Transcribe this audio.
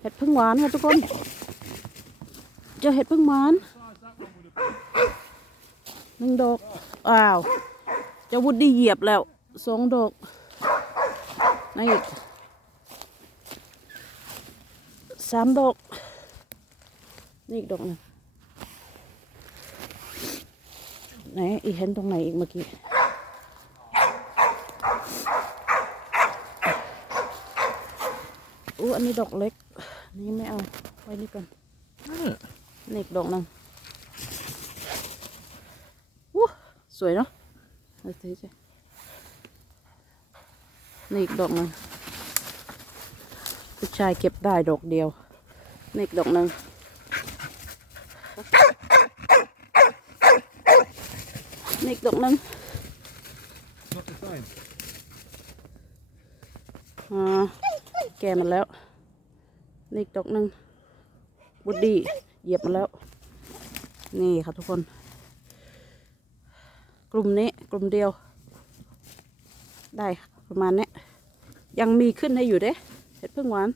เห็ดพึ่งหวานค่ะทุกคนเจอเห็ดพึ่งหวานหนึ่งดอกอ้าวเจะวุดดีเหยียบแล้วสองดอกนี่สามดอกนี่อีกดอกหนึงไหนอีกเห็นตรงไหนอีกเมื่อกี้ อู้อันนี้ดอกเล็ก นี่ไม่เอา ไว้นี่ก่อนนี่อีกดอกหนึงอู้สวยเนาะเอาสิสินี่อีกดอกหนึงผู้ชายเก็บได้ดอกเดียวนี่อีกดอกหนึงนี่อีกดอกหนึง Not the same. อ่า แก่มันแล้ว นี่ตกดอกหนึ่งบุดดี้เหยียบมันแล้ว นี่ค่ะทุกคน กลุ่มนี้กลุ่มเดียว ได้ประมาณนี้ยยังมีขึ้นให้อยู่เด้เห็ดพึ่งหวาน